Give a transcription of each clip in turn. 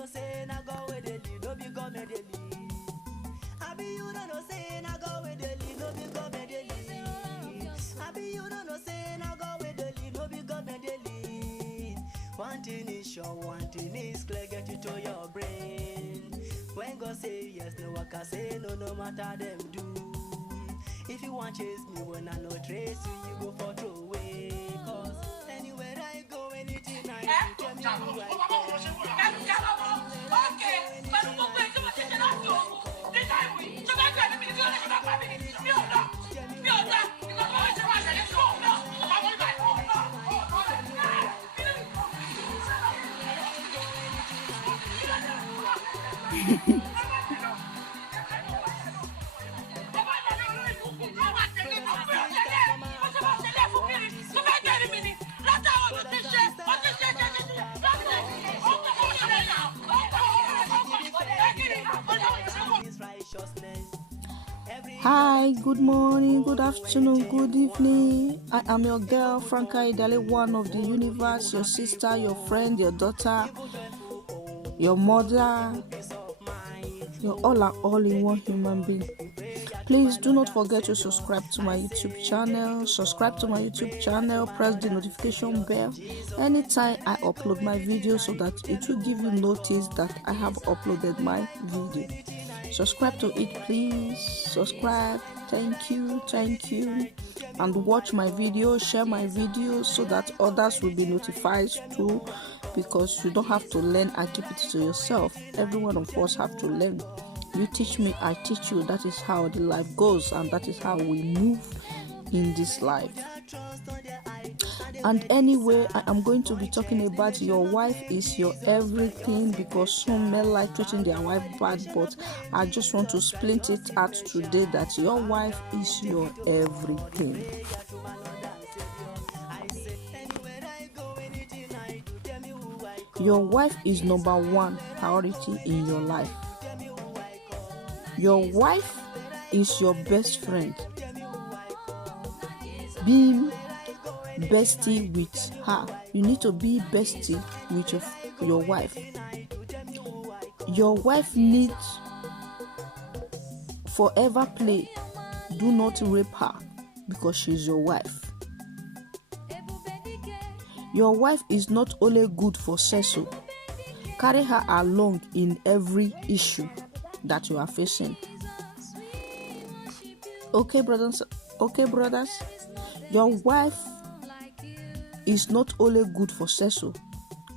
know say na go where they lead, no be government they lead. Abi you don't know say na go where they lead, no be government they lead. Abi you don't know say na go where they lead, no be government they lead. One thing is sure, one thing is clear, get it to your brain. When God say yes, no one can say no, no matter them do. If you want chase me when I no trace you, you go for throw away. Cause anywhere I go, anything I do, tell me who I go. Hi, good morning, good afternoon, good evening. I am your girl, Franca Idale, one of the universe, your sister, your friend, your daughter, your mother, you're all and all in one human being. Please do not forget to subscribe to my YouTube channel. Press the notification bell anytime I upload my video so that it will give you notice that I have uploaded my video. Subscribe to it, please. Subscribe. Thank you. And watch my video, share my videos so that others will be notified too, because you don't have to learn and keep it to yourself. Every one of us have to learn. You teach me, I teach you. That is how the life goes, and that is how we move in this life. And anyway, I am going to be talking about your wife is your everything, because some men like treating their wife bad, but I just want to splint it out today that your wife is your everything. Your wife is number one priority in your life. Your wife is your best friend. Be bestie with her. You need to be bestie with your wife. Your wife needs forever play. Do not rape her because she's your wife. Your wife is not only good for sex. Carry her along in every issue that you are facing. Okay, brothers. Your wife is not only good for sex.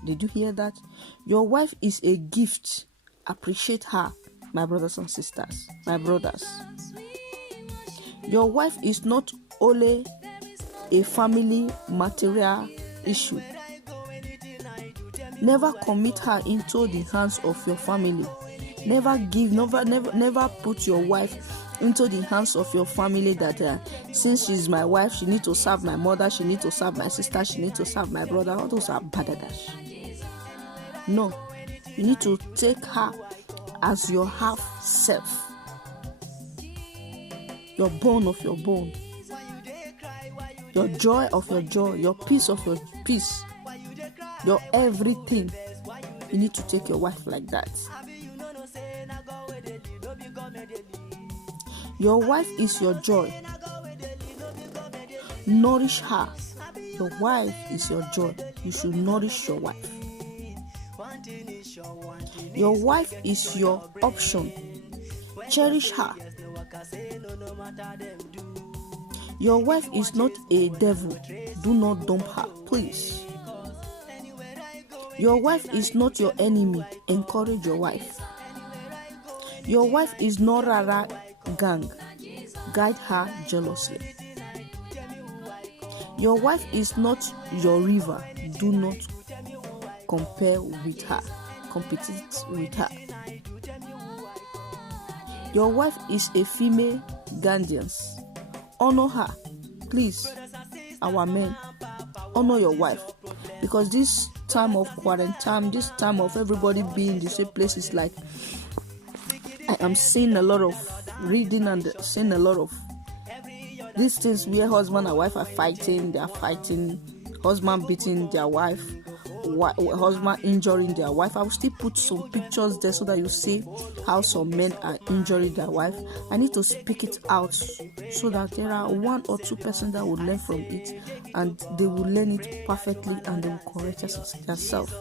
Did you hear that? Your wife is a gift. Appreciate her, my brothers and sisters, my brothers. Your wife is not only a family material issue. Never commit her into the hands of your family. Never put your wife into the hands of your family that since she's my wife, she needs to serve my mother, she needs to serve my sister, she needs to serve my brother. All those are badadash. No, you need to take her as your half self, your bone of your bone, your joy of your joy, your peace of your peace, your everything. You need to take your wife like that. Your wife is your joy. Nourish her. Your wife is your joy. You should nourish your wife. Your wife is your option. Cherish her. Your wife is not a devil. Do not dump her, please. Your wife is not your enemy. Encourage your wife. Your wife is not rara gang. Guide her jealously. Your wife is not your river. Do not compete with her. Your wife is a female guardians. Honor her, please. Our men, honor your wife, because this time of quarantine, this time of everybody being in the same place, is like I am seeing a lot of reading and seeing a lot of these things where husband and wife are fighting. They are fighting, husband beating their wife, husband injuring their wife. I will still put some pictures there so that you see how some men are injuring their wife. I need to speak it out so that there are 1 or 2 persons that will learn from it, and they will learn it perfectly and they will correct themselves.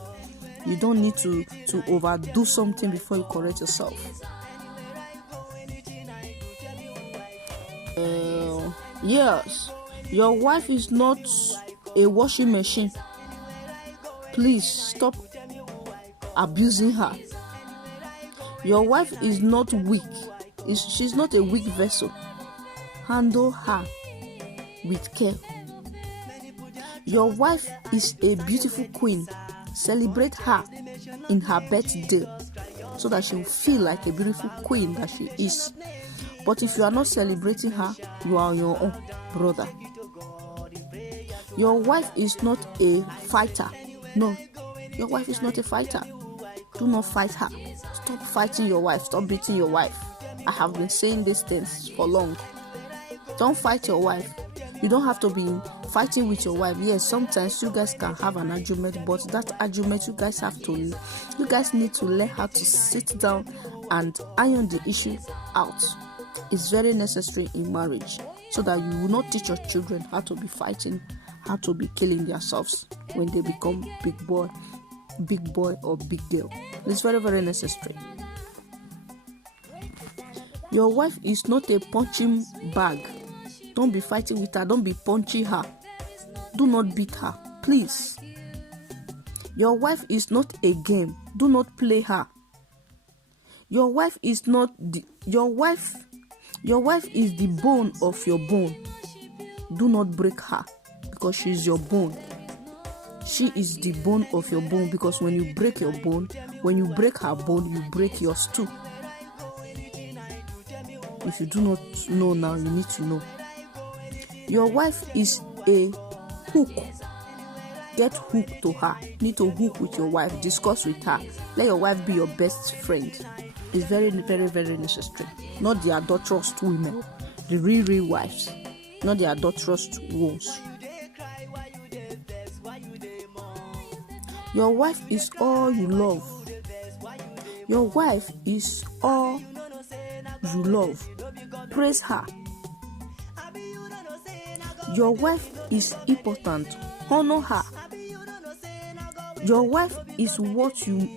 You don't need to overdo something before you correct yourself. Yes, your wife is not a washing machine. Please stop abusing her. Your wife is not weak. She's not a weak vessel. Handle her with care. Your wife is a beautiful queen. Celebrate her in her birthday so that she will feel like a beautiful queen that she is. But if you are not celebrating her, you are your own brother. Your wife is not a fighter. No, your wife is not a fighter. Do not fight her. Stop fighting your wife. Stop beating your wife. I have been saying these things for long. Don't fight your wife. You don't have to be fighting with your wife. Yes, sometimes you guys can have an argument, but that argument you guys need to learn how to sit down and iron the issue out. It's very necessary in marriage so that you will not teach your children how to be fighting, how to be killing themselves when they become big boy or big girl. It's very, very necessary. Your wife is not a punching bag. Don't be fighting with her. Don't be punching her. Do not beat her, please. Your wife is not a game. Do not play her. Your wife is the bone of your bone. Do not break her because she is your bone. She is the bone of your bone, because when you break your bone, when you break her bone, you break yours too. If you do not know now, you need to know. Your wife is a hook. Get hooked to her. You need to hook with your wife. Discuss with her. Let your wife be your best friend. It's very, very, very necessary. Not the adulterous women, the real wives, not the adulterous ones. Your wife is all you love. Your wife is all you love. Praise her. Your wife is important. Honor her. Your wife is what you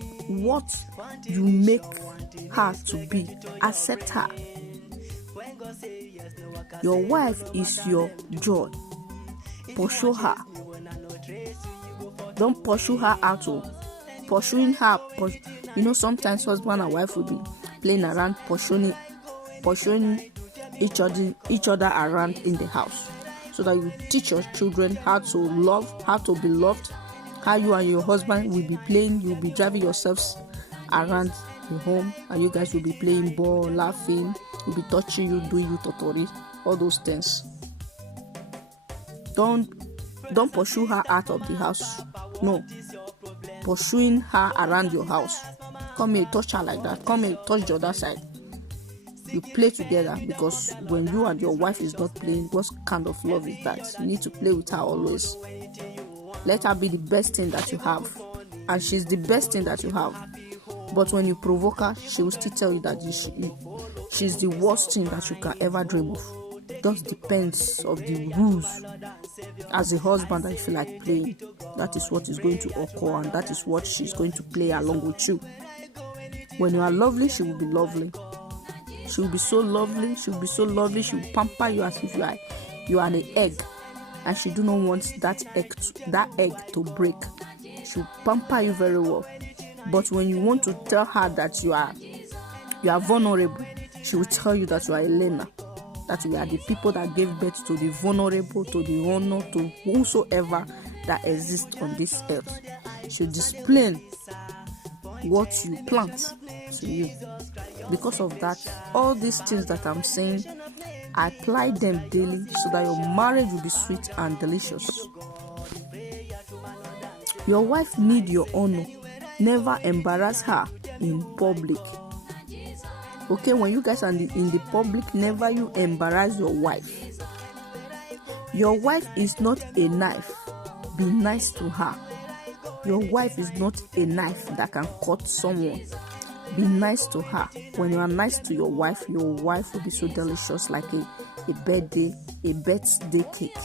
make her to be. Accept her. Your wife is your joy. Pursue her. Don't pursue her out. Pursuing her. Sometimes husband and wife will be playing around, pursuing each other around in the house, so that you teach your children how to love, how to be loved, how you and your husband will be playing. You'll be driving yourselves around the home, and you guys will be playing ball, laughing, will be touching you, doing you totori, all those things. Don't pursue her out of the house. No, pursuing her around your house. Come here, touch her like that. Come here, touch the other side. You play together, because when you and your wife is not playing, what kind of love is that? You need to play with her always. Let her be the best thing that you have, and she's the best thing that you have. But when you provoke her, she will still tell you that she's the worst thing that you can ever dream of. It just depends of the rules. As a husband that you feel like playing, that is what is going to occur, and that is what she's going to play along with you. When you are lovely, she will be lovely. She will be so lovely. She will be so lovely. She will pamper you as if you are an egg, and she do not want that egg to break. She will pamper you very well. But when you want to tell her that you are vulnerable, she will tell you that you are a learner, that we are the people that gave birth to the vulnerable, to the honor, to whosoever that exists on this earth. She will display what you plant to you. Because of that, all these things that I'm saying, I apply them daily so that your marriage will be sweet and delicious. Your wife needs your honor. Never embarrass her in public. Okay, when you guys are in the public, never you embarrass your wife. Your wife is not a knife. Be nice to her. Your wife is not a knife that can cut someone. Be nice to her. When you are nice to your wife will be so delicious, like a birthday cake.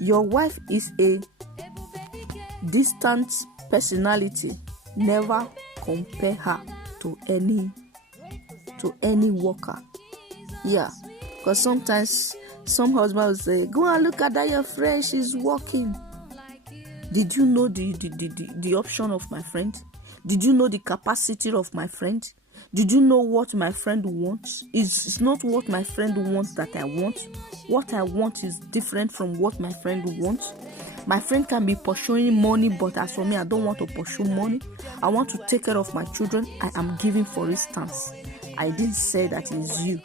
Your wife is a distant personality. Never compare her to any worker. Yeah, because sometimes some husbands will say, go and look at that, your friend, she's working. Did you know the option of my friend? Did you know the capacity of my friend? Did you know what my friend wants? It's not what my friend wants that I want. What I want is different from what my friend wants. My friend can be pursuing money, but as for me, I don't want to pursue money. I want to take care of my children. I am giving, for instance. I didn't say that it's you.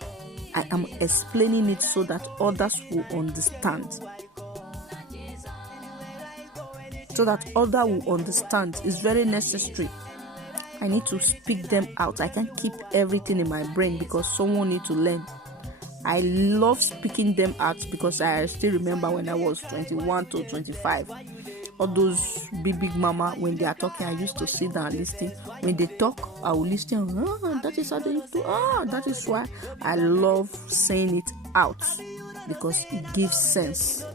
I am explaining it so that others will understand. So that others will understand is very necessary. I need to speak them out. I can't keep everything in my brain because someone needs to learn. I love speaking them out because I still remember when I was 21 to 25. All those big mama, when they are talking, I used to sit down and listen. When they talk, I will listen. That is how they used to. That is why I love saying it out, because it gives sense.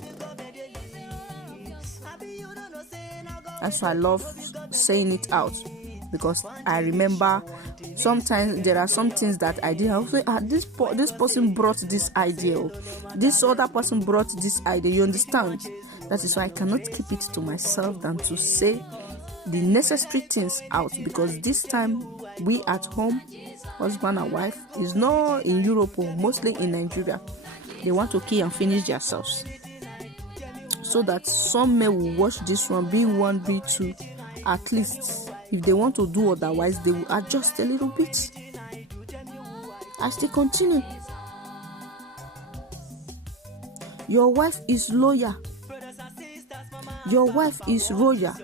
That's why I love saying it out, because I remember sometimes there are some things that I did. I was like, this person brought this idea. This other person brought this idea. You understand? That is why I cannot keep it to myself than to say the necessary things out, because this time we at home, husband and wife, is not in Europe or mostly in Nigeria. They want to kill and finish themselves. So that some men will watch this one, B1, B2, at least. If they want to do otherwise, they will adjust a little bit as they continue. Your wife is loyal. Your wife is royal,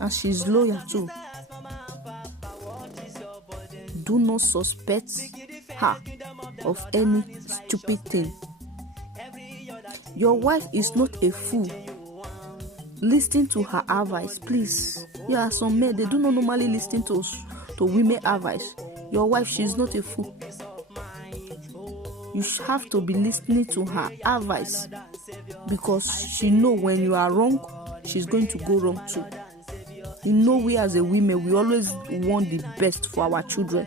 and she's loyal too. Do not suspect her of any stupid thing. Your wife is not a fool. Listen to her advice, please. Yeah, some men, they do not normally listen to women advice. Your wife, she's not a fool. You have to be listening to her advice, because she know when you are wrong, she's going to go wrong too. You know, we as a women, we always want the best for our children.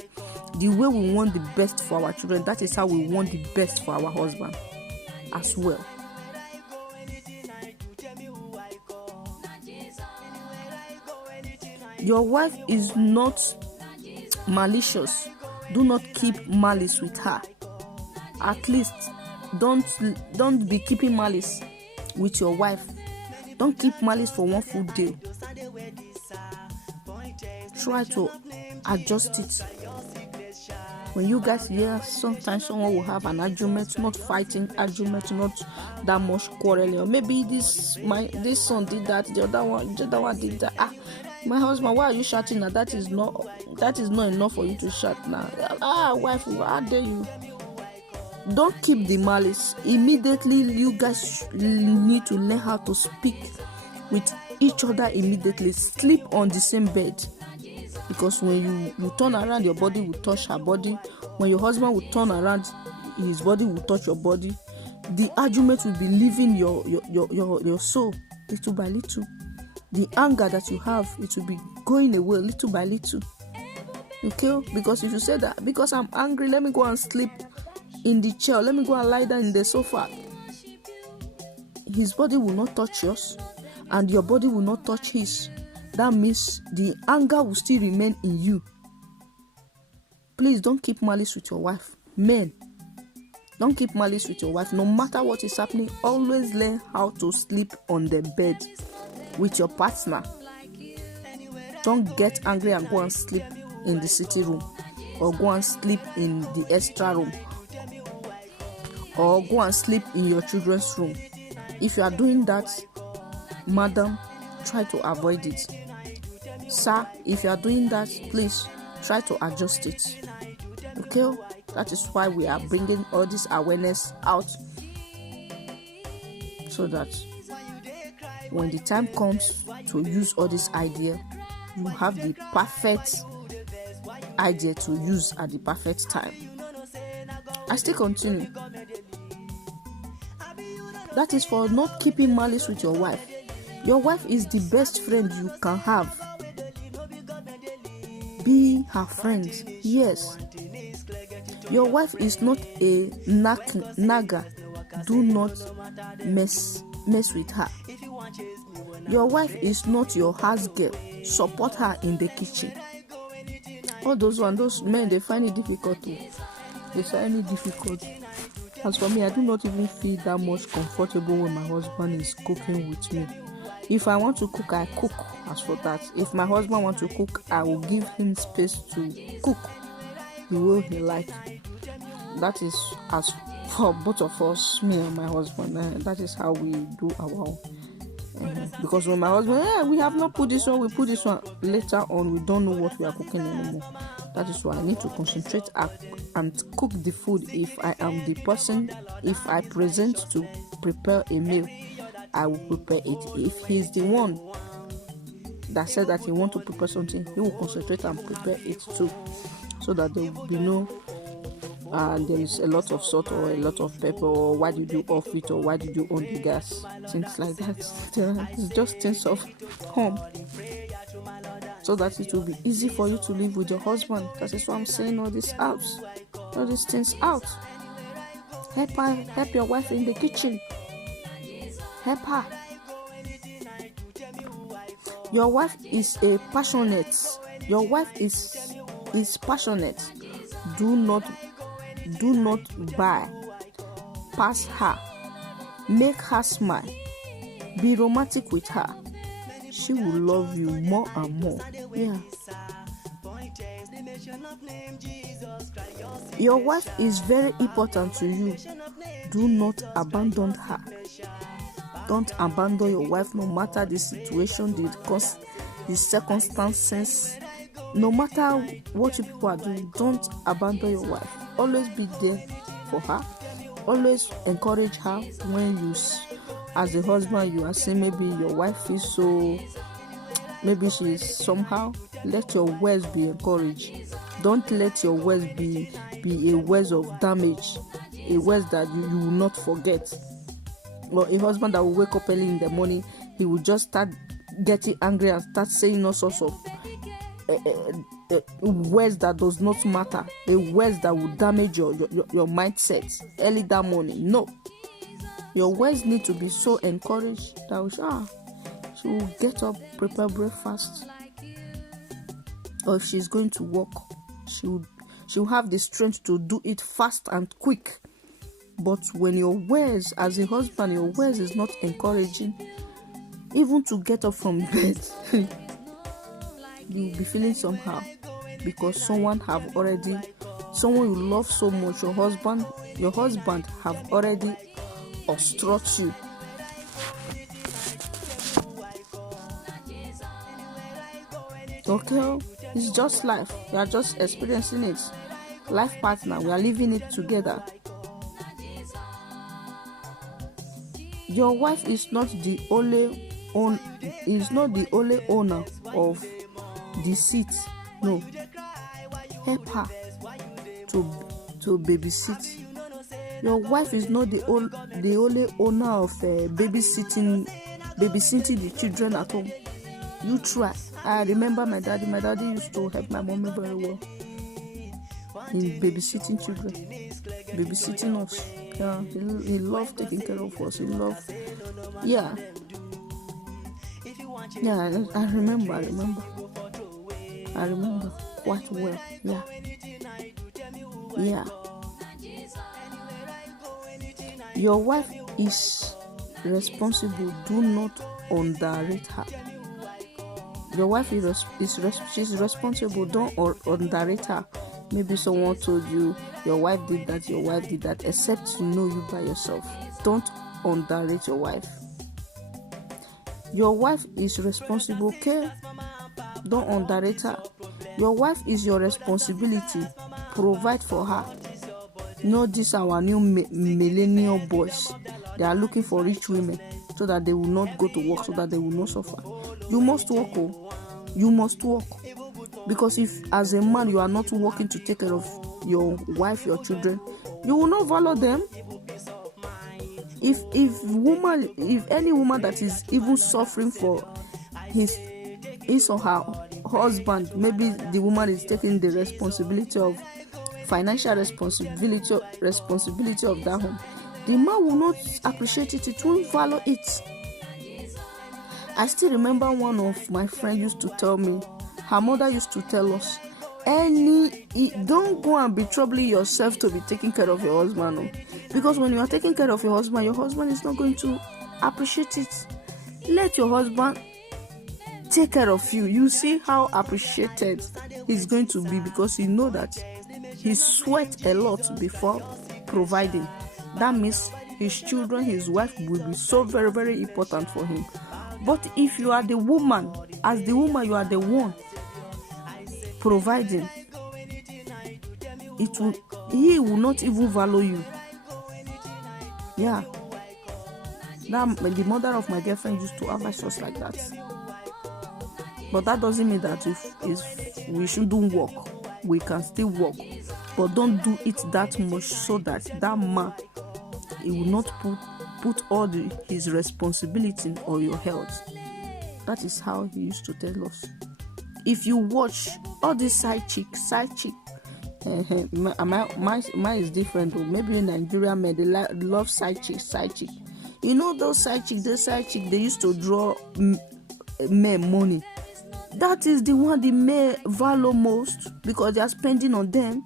The way we want the best for our children, that is how we want the best for our husband as well. Your wife is not malicious. Do not keep malice with her. At least don't be keeping malice with your wife. Don't keep malice for one full day. Try to adjust it. When you guys hear, sometimes someone will have an argument, not fighting argument, not that much quarreling. Or maybe this son did that, the other one did that. My husband, why are you shouting now? That is not enough for you to shout now. Wife, how dare you? Don't keep the malice. Immediately, you guys need to learn how to speak with each other immediately. Sleep on the same bed. Because when you turn around, your body will touch her body. When your husband will turn around, his body will touch your body. The argument will be leaving your soul little by little. The anger that you have, it will be going away little by little. Okay? Because if you say that, because I'm angry, let me go and sleep in the chair, let me go and lie down in the sofa, his body will not touch yours, and your body will not touch his. That means the anger will still remain in you. Please don't keep malice with your wife. Men, don't keep malice with your wife. No matter what is happening, always learn how to sleep on the bed with your partner. Don't get angry and go and sleep in the sitting room, or go and sleep in the extra room, or go and sleep in your children's room. If you are doing that, madam, try to avoid it. Sir, if you are doing that, please try to adjust it. Okay? That is why we are bringing all this awareness out, so that when the time comes to use all this idea, you have the perfect idea to use at the perfect time. I still continue. That is for not keeping malice with your wife. Your wife is the best friend you can have. Be her friend. Yes. Your wife is not a naga. Do not mess with her. Your wife is not your house girl. Support her in the kitchen. All those men, they find it difficult too. They find it difficult. As for me, I do not even feel that much comfortable when my husband is cooking with me. If I want to cook, I cook. As for that, if my husband wants to cook, I will give him space to cook the way he likes. That is as for both of us, me and my husband. That is how we do our own. Because when my husband, we have not put this one, we put this one. Later on, we don't know what we are cooking anymore. That is why I need to concentrate and cook the food. If I am the person, if I present to prepare a meal, I will prepare it. If he's the one that said that he wants to prepare something, he will concentrate and prepare it too, so that there will be no there is a lot of salt or a lot of pepper, or why did you off it, or why did you on the gas, things like that. It's just things of home, so that it will be easy for you to live with your husband. That is why I'm saying all these things out. Help your wife in the kitchen. Help her. Your wife is passionate. Your wife is passionate. Do not pass her. Make her smile. Be romantic with her. She will love you more and more. Yeah. Your wife is very important to you. Do not abandon her. Don't abandon your wife, no matter the situation, the circumstances. No matter what you people are doing, don't abandon your wife. Always be there for her. Always encourage her when you, as a husband, you are saying maybe your wife is so, maybe she is somehow. Let your words be encouraged. Don't let your words be a words of damage, a words that you will not forget. Or a husband that will wake up early in the morning, he will just start getting angry and start saying all sorts of words that does not matter, a words that will damage your mindset early that morning. No, your words need to be so encouraged that she will get up, prepare breakfast, or if she's going to work, she will have the strength to do it fast and quick. But when your words, as a husband, your words is not encouraging, even to get up from bed, you will be feeling somehow, because someone you love so much, your husband have already obstruct you. Okay, it's just life. We are just experiencing it. Life partner, we are living it together. Your wife is not the only owner of the seat. No, help her to babysit. Your wife is not the only owner of babysitting the children at home. You try. I remember my daddy. My daddy used to help my mommy very well in babysitting children, babysitting us. Yeah, he loved taking care of us. He loved, yeah. I remember quite well. Yeah. Your wife is responsible. Do not underrate her. Your wife she's responsible. Don't underrate her. Maybe someone told you your wife did that, except you know you by yourself. Don't underrate your wife. Your wife is responsible, okay? Don't underrate her. Your wife is your responsibility. Provide for her. You know, these are our new millennial boys. They are looking for rich women. so that they will not go to work, so that they will not suffer. You must work. You must work. Because if as a man you are not working to take care of your wife, your children, you will not value them. If any woman that is even suffering for his or her husband, maybe the woman is taking the responsibility of financial responsibility of that home, the man will not appreciate it. It won't value it. I still remember one of my friends used to tell me, her mother used to tell us, don't go and be troubling yourself to be taking care of your husband. No. Because when you are taking care of your husband is not going to appreciate it. Let your husband take care of you. You see how appreciated he's going to be, because you know that he sweat a lot before providing. That means his children, his wife will be so very, very important for him. But if you are the woman, as the woman, you are the one providing, he will not even value you. Yeah. The mother of my girlfriend used to advise us like that. But that doesn't mean that if we shouldn't work. We can still work. But don't do it that much so that man, he will not put all his responsibility on your health. That is how he used to tell us. If you watch all these side chick, mine is different though. Maybe in Nigeria, men they love side chick. You know those side chick, they used to draw men money. That is the one the men value most, because they are spending on them.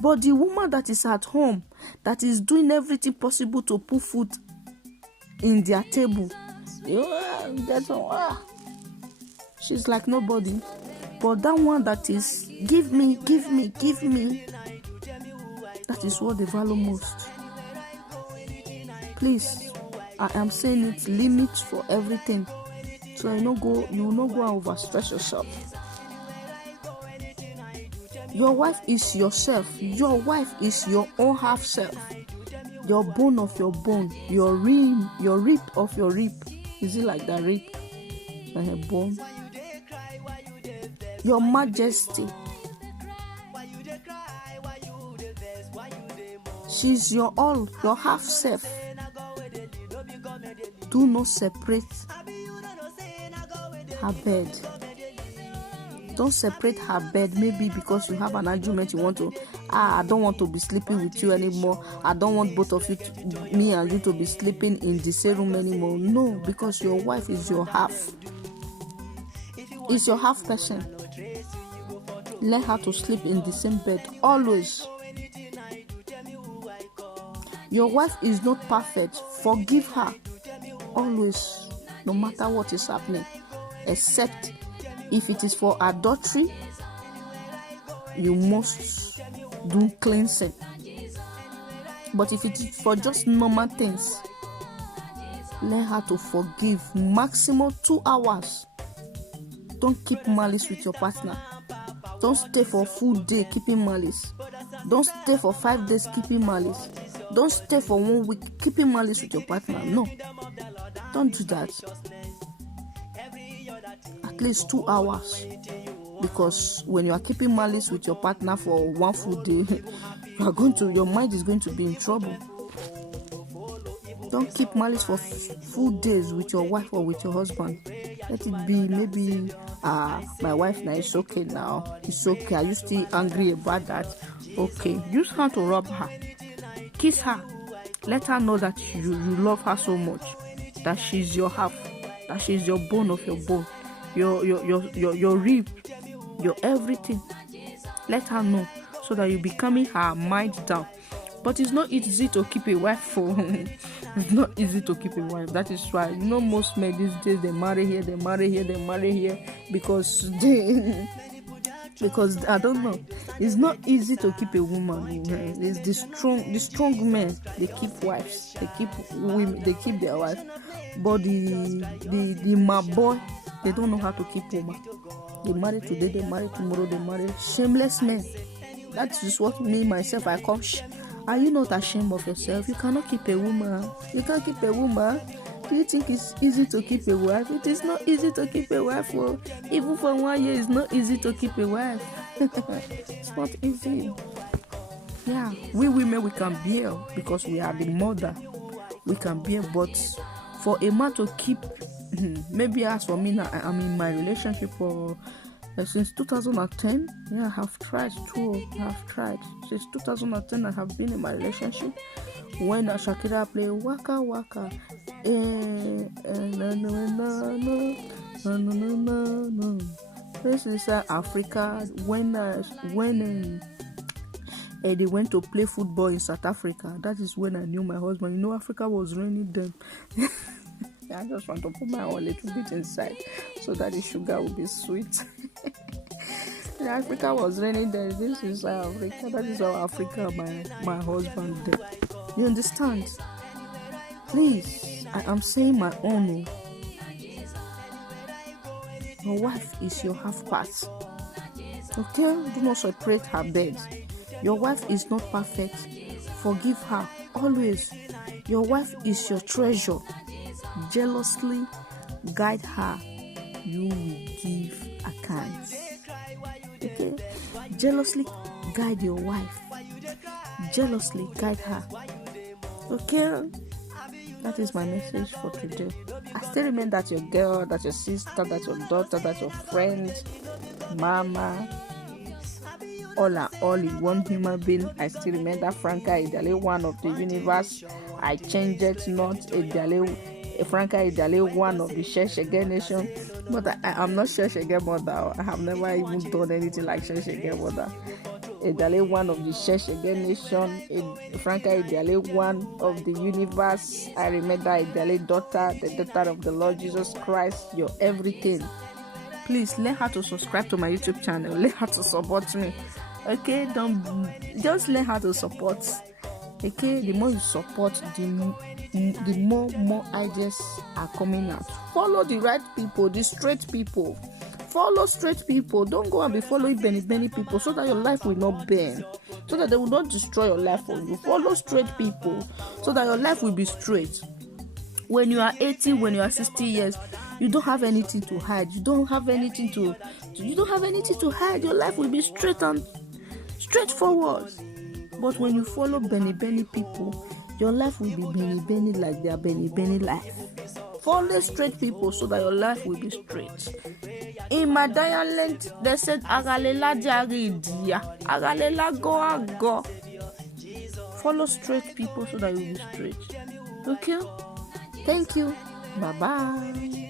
But the woman that is at home, that is doing everything possible to put food in their table, she's like nobody. But that one that is give me, that is what they value most. Please, I am saying it, limits for everything, so you will not go and overstress yourself. Your wife is yourself. Your wife is your own half self. Your bone of your bone, your rib of your rib. Is it like that, rib? Bone. Your majesty. She's your all, your half self. Do not separate her bed. Don't separate her bed, maybe because you have an argument, you want to, I don't want to be sleeping with you anymore. I don't want both of you, me and you, to be sleeping in the same room anymore. No, because your wife is your half. Is your half person. Let her to sleep in the same bed always. Your wife is not perfect. Forgive her always, no matter what is happening, except if it is for adultery, you must do cleansing. But if it is for just normal things, let her to forgive. Maximum 2 hours. Don't keep malice with your partner. Don't stay for a full day keeping malice. Don't stay for 5 days keeping malice. Don't stay for 1 week keeping malice with your partner. No, don't do that. At least 2 hours, because when you are keeping malice with your partner for 1 full day, your mind is going to be in trouble. Don't keep malice for full days with your wife or with your husband. Let it be maybe my wife now, it's okay now. It's okay. Are you still angry about that? Okay. Use her to rub her. Kiss her. Let her know that you love her so much. That she's your half. That she's your bone of your bone. Your rib. Your everything. Let her know, so that you be calming her mind down. But it's not easy to keep a wife for. It's not easy to keep a wife. That is why most men these days, they marry here, because because I don't know. It's not easy to keep a woman. It's the strong men, they keep wives. They keep women. They keep their wife. But the my boy, they don't know how to keep woman. They marry today, they marry tomorrow, they marry shameless men. That is what me myself I call. Are you not ashamed of yourself? You cannot keep a woman. You can't keep a woman. Do you think it's easy to keep a wife? It is not easy to keep a wife. Well, even for 1 year, it's not easy to keep a wife. It's not easy. Yeah, we women, we can bear because we are the mother. We can bear, but for a man to keep, maybe as for me now, I'm in my relationship for since 2010. Yeah, I have tried too. I have tried since 2010. I have been in my relationship. When Shakira play Waka Waka, no. This is Africa. When they went to play football in South Africa, that is when I knew my husband. You know, Africa was raining then. I just want to put my own little bit inside so that the sugar will be sweet. Africa was raining there. This is Africa. That is how Africa my husband did. You understand? Please, I am saying my own. Your wife is your half part. Okay? Do not separate her bed. Your wife is not perfect. Forgive her always. Your wife is your treasure. Jealously guide her. You will give account. Okay? Jealously guide your wife. Jealously guide her. Okay? That is my message for today. I still remember that your girl, that your sister, that your daughter, that your friend, mama, all in one human being. I still remember Franca Idale, one of the universe. I changed it, not Franca Idale, one of the Cherish nation. But I'm not Cherish mother. I have never even done anything like Cherish mother. Idale, one of the Cherish nation. Franca Idale, one of the universe. I remember Idale, daughter, the daughter of the Lord Jesus Christ. Your everything. Please learn how to subscribe to my YouTube channel. Learn how to support me. Okay, don't just learn how to support. Okay, the more you support, the more ideas are coming out. Follow the right people, the straight people. Follow straight people. Don't go and be following Benny people, so that your life will not burn, so that they will not destroy your life for you. Follow straight people, so that your life will be straight. When you are 80, when you are 60 years, you don't have anything to hide. You don't have anything to hide. Your life will be straight and straightforward. But when you follow Benny people, your life will be Benny like their Benny life. Follow straight people so that your life will be straight. In my dialect, they said Agalela Jaridia, Agalela go. Follow straight people so that you will be straight. Okay? Thank you. Bye-bye.